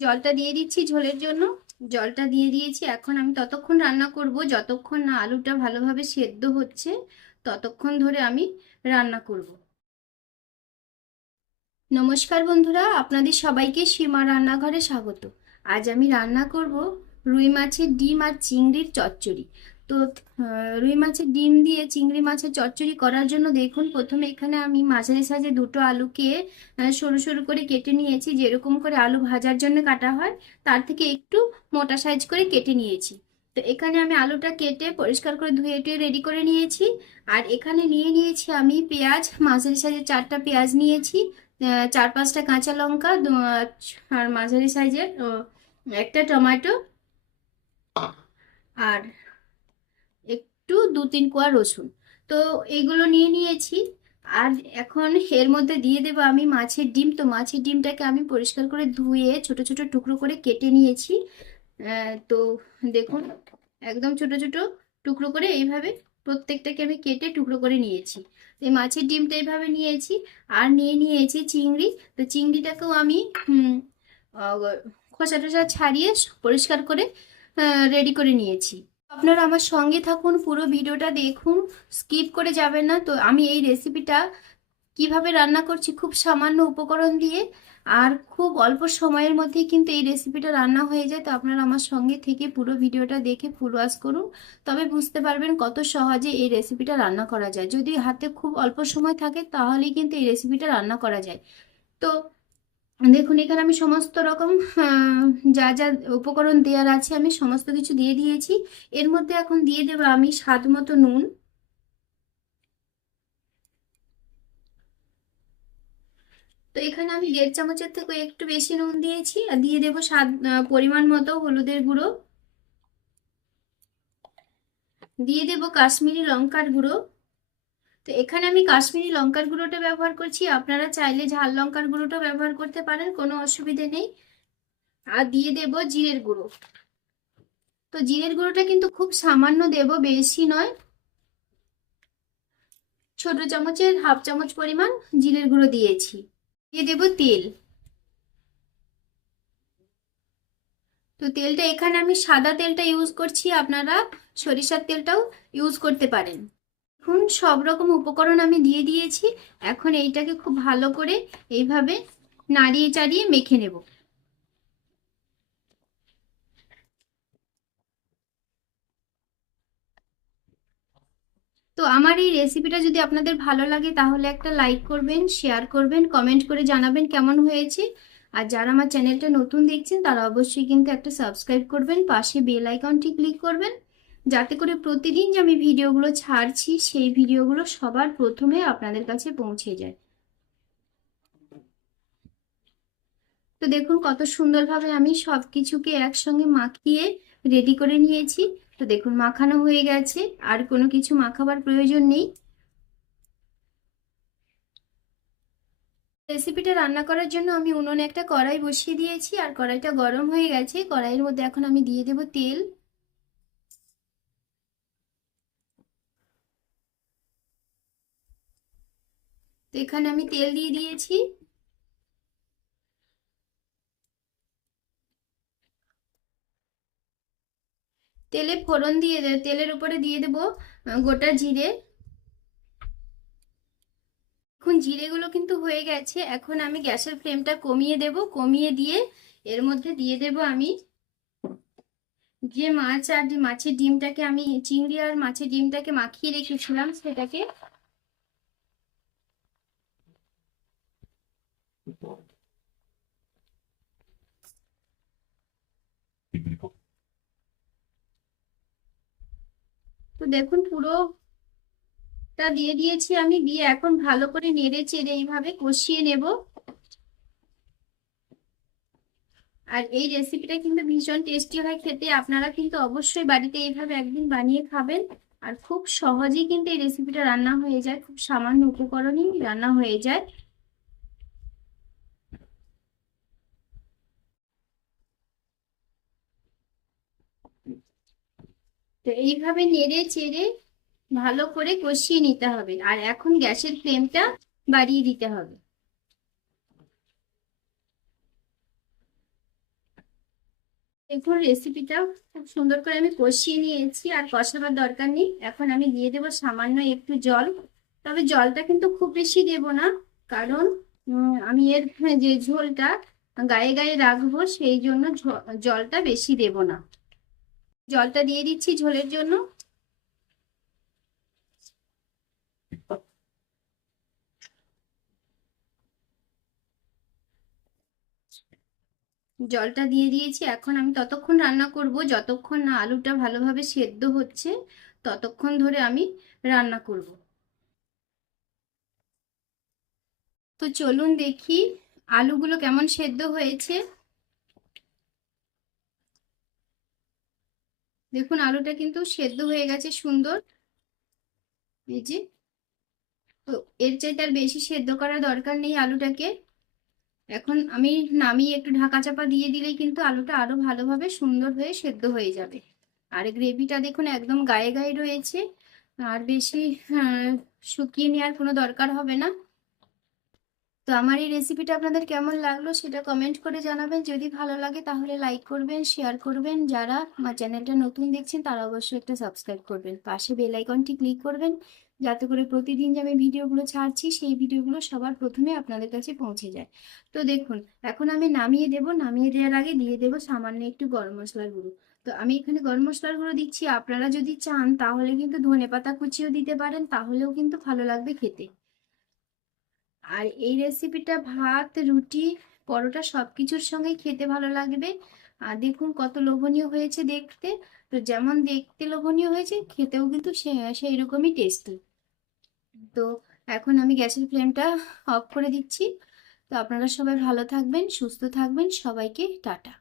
জলটা দিয়ে দিচ্ছি ঝোলের জন্য। জলটা দিয়ে দিয়েছি। এখন আমি ততক্ষণ রান্না করব। যতক্ষণ না আলুটা ভালোভাবে সেদ্ধ হচ্ছে, ততক্ষণ ধরে আমি রান্না করব। নমস্কার বন্ধুরা, আপনাদের সবাইকে সীমা রান্নাঘরে স্বাগত। আজ আমি রান্না করব রুই মাছের ডিম আর চিংড়ির চচ্চড়ি। তো রুই মাছের ডিম দিয়ে চিংড়ি মাছের চচ্চড়ি করার জন্য দেখুন প্রথমে এখানে আমি মাঝারি সাইজে দুটো আলুকে সরু সরু করে কেটে নিয়েছি যেরকম করে আলু ভাজার জন্য কাটা হয় তার থেকে একটু মোটা সাইজ করে কেটে নিয়েছি। তো এখানে আমি আলুটা কেটে পরিষ্কার করে ধুয়ে টুয়ে রেডি করে নিয়েছি আর এখানে নিয়ে নিয়েছি আমি পেঁয়াজ মাঝারি সাইজের চারটা পেঁয়াজ নিয়েছি চার পাঁচটা কাঁচা লঙ্কা আর মাঝারি সাইজের একটা টমেটো আর একটু দু তিন কোয়া রসুন। তো এইগুলো নিয়ে নিয়েছি। আর এখন এর মধ্যে দিয়ে দেবো আমি মাছের ডিম। তো মাছের ডিমটাকে আমি পরিষ্কার করে ধুয়ে ছোট ছোট টুকরো করে কেটে নিয়েছি। তো দেখুন, একদম ছোট ছোট টুকরো করে এইভাবে প্রত্যেকটাকে আমি কেটে টুকরো করে নিয়েছি। তো এই মাছের ডিমটা এইভাবে নিয়েছি। আর নিয়ে নিয়েছি চিংড়ি। তো চিংড়িটাকেও আমি খোসা টোসা ছাড়িয়ে পরিষ্কার করে রেডি করে নিয়েছি। আপনারা আমার সঙ্গে থাকুন, পুরো ভিডিওটা দেখুন, স্কিপ করে যাবেন না। তো আমি এই রেসিপিটা কীভাবে রান্না করছি খুব সামান্য উপকরণ দিয়ে, আর খুব অল্প সময়ের মধ্যেই কিন্তু এই রেসিপিটা রান্না হয়ে যায়। তো আপনারা আমার সঙ্গে থেকে পুরো ভিডিওটা দেখে ফুল ওয়াশ করুন। তবে বুঝতে পারবেন কত সহজে এই রেসিপিটা রান্না করা যায়। যদি হাতে খুব অল্প সময় থাকে, তাহলেই কিন্তু এই রেসিপিটা রান্না করা যায়। তো দেখুন, এখানে আমি সমস্ত রকম যা যা উপকরণ দেওয়ার আছে, আমি সমস্ত কিছু দিয়ে দিয়েছি। এর মধ্যে এখন দিয়ে দেবো আমি স্বাদ মতো নুন। তো এখানে আমি দেড় চামচের থেকে একটু বেশি নুন দিয়েছি, আর দিয়ে দেবো স্বাদ পরিমাণ মতো হলুদের গুঁড়ো। দিয়ে দেবো কাশ্মীরি লঙ্কার গুঁড়ো। তো এখানে আমি কাশ্মীরি লঙ্কার গুঁড়োটা ব্যবহার করছি। আপনারা চাইলে ঝাল লঙ্কার গুঁড়োটা ব্যবহার করতে পারেন, কোনো অসুবিধে নেই। আর দিয়ে দেব জিরের গুঁড়ো। তো জিরের গুঁড়োটা কিন্তু খুব সামান্য দেব, বেশি নয়। ছোট চামচের হাফ চামচ পরিমাণ জিরের গুঁড়ো দিয়েছি। দিয়ে দেব তেল। তো তেলটা এখানে আমি সাদা তেলটা ইউজ করছি, আপনারা সরিষার তেলটাও ইউজ করতে পারেন। এখন সব রকম উপকরণ আমি দিয়ে দিয়েছি। এখন এইটাকে খুব ভালো করে এইভাবে নাড়িয়ে চাড়িয়ে মেখে নেব। তো আমার এই রেসিপিটা যদি আপনাদের ভালো লাগে, তাহলে একটা লাইক করবেন শেয়ার করবেন কমেন্ট করে জানাবেন কেমন হয়েছে। আর যারা আমার চ্যানেলটা নতুন দেখছেন, তারা অবশ্যই কিন্তু একটা সাবস্ক্রাইব করবেন, পাশে বেল আইকনটি ক্লিক করবেন। যাতে করে প্রতিদিন যে আমি ভিডিওগুলো ছাড়ছি, সেই ভিডিওগুলো সবার প্রথমে আপনাদের কাছে পৌঁছে যায়। তো দেখুন কত সুন্দরভাবে আমি সব কিছুকে একসঙ্গে মাখিয়ে রেডি করে নিয়েছি। তো দেখুন মাখানো হয়ে গেছে, আর কোনো কিছু মাখাবার প্রয়োজন নেই। রেসিপিটা রান্না করার জন্য আমি উনুনে একটা কড়াই বসিয়ে দিয়েছি, আর কড়াইটা গরম হয়ে গেছে। কড়াইয়ের মধ্যে এখন আমি দিয়ে দেব তেল। তো এখানে আমি তেল দিয়ে দিয়েছি। তেলে ফোড়ন দিয়ে দে, তেলের উপরে দিয়ে দেব গোটা জিরে। এখন জিরেগুলো কিন্তু হয়ে গেছে, এখন আমি গ্যাসের ফ্লেমটা কমিয়ে দেব, কমিয়ে দিয়ে এর মধ্যে দিয়ে দেব আমি যে মাছ আর মাছের ডিমটাকে আমি চিংড়ি আর মাছের ডিমটাকে মাখিয়ে রেখেছিলাম সেটাকে তো দেখুন, পুরোটা দিয়ে দিয়েছি আমি, দিয়ে এখন ভালো করে নেড়ে চেড়ে এইভাবে কষিয়ে নেব। আর এই রেসিপিটা কিন্তু ভীষণ টেস্টি হয় খেতে। আপনারা কিন্তু অবশ্যই বাড়িতে এইভাবে একদিন বানিয়ে খাবেন। আর খুব সহজেই কিন্তু এই রেসিপিটা রান্না হয়ে যায়। খুব সামান্য উপকরণেই রান্না হয়ে যায়। তো এইভাবে নেড়ে চেড়ে ভালো করে কষিয়ে নিতে হবে। আর এখন গ্যাসের ফ্লেমটা বাড়িয়ে দিতে হবে। দেখুন রেসিপিটা খুব সুন্দর করে আমি কষিয়ে নিয়েছি, আর কষাবার দরকার নেই। এখন আমি দিয়ে দেবো সামান্য একটু জল। তবে জলটা কিন্তু খুব বেশি দেব না, কারণ আমি এর যে ঝোলটা গায়ে গায়ে রাখব, সেই জন্য জলটা বেশি দেব না। জলটা দিয়ে দিচ্ছি ঝোলের জন্য। জলটা দিয়ে দিয়েছি, এখন আমি ততক্ষণ রান্না করব। যতক্ষণ না আলুটা ভালোভাবে সেদ্ধ হচ্ছে, ততক্ষণ ধরে আমি রান্না করব। তো চলুন দেখি আলুগুলো কেমন সেদ্ধ হয়েছে। দেখুন, আলুটা কিন্তু সেদ্ধ হয়ে গেছে সুন্দর। এই যে, তো এর চাইতে আর বেশি সেদ্ধ করার দরকার নেই আলুটাকে। এখন আমি নামিয়ে একটু ঢাকা চাপা দিয়ে দিলেই কিন্তু আলুটা আরও ভালোভাবে সুন্দর হয়ে সেদ্ধ হয়ে যাবে। আর গ্রেভিটা দেখুন, একদম গায়ে গায়ে রয়েছে। আর বেশি শুকিয়ে নেওয়ার কোনো দরকার হবে না। তো আমার এই রেসিপিটা আপনাদের কেমন লাগল সেটা কমেন্ট করে জানাবেন। যদি ভালো লাগে তাহলে লাইক করবেন শেয়ার করবেন। যারা আমার চ্যানেলটা নতুন দেখছেন তারা অবশ্যই একটা সাবস্ক্রাইব করবেন। পাশে বেল আইকনটি ক্লিক করবেন যাতে করে প্রতিদিন যে আমি ভিডিওগুলো ছাড়ছি সেই ভিডিওগুলো সবার প্রথমে আপনাদের কাছে পৌঁছে যায়। তো দেখুন, এখন আমি নামিয়ে দেব। নামিয়ে দেওয়ার আগে দিয়ে দেব সামান্য একটু গরম মশলার গুঁড়ো। তো আমি এখানে গরম মশলার গুঁড়ো দিচ্ছি। আপনারা যদি চান তাহলে কিন্তু ধনেপাতা কুচিও দিতে পারেন, তাহলেও কিন্তু ভালো লাগবে খেতে। আর এই রেসিপিটা ভাত, রুটি, পরোটা সব কিছুর সঙ্গে খেতে ভালো লাগবে। আর দেখুন কত লোভনীয় হয়েছে দেখতে। তো যেমন দেখতে লোভনীয় হয়েছে, খেতেও কিন্তু সেই রকমই টেস্টি তো এখন আমি গ্যাসের ফ্লেমটা অফ করে দিচ্ছি। তো আপনারা সবাই ভালো থাকবেন, সুস্থ থাকবেন। সবাইকে টাটা।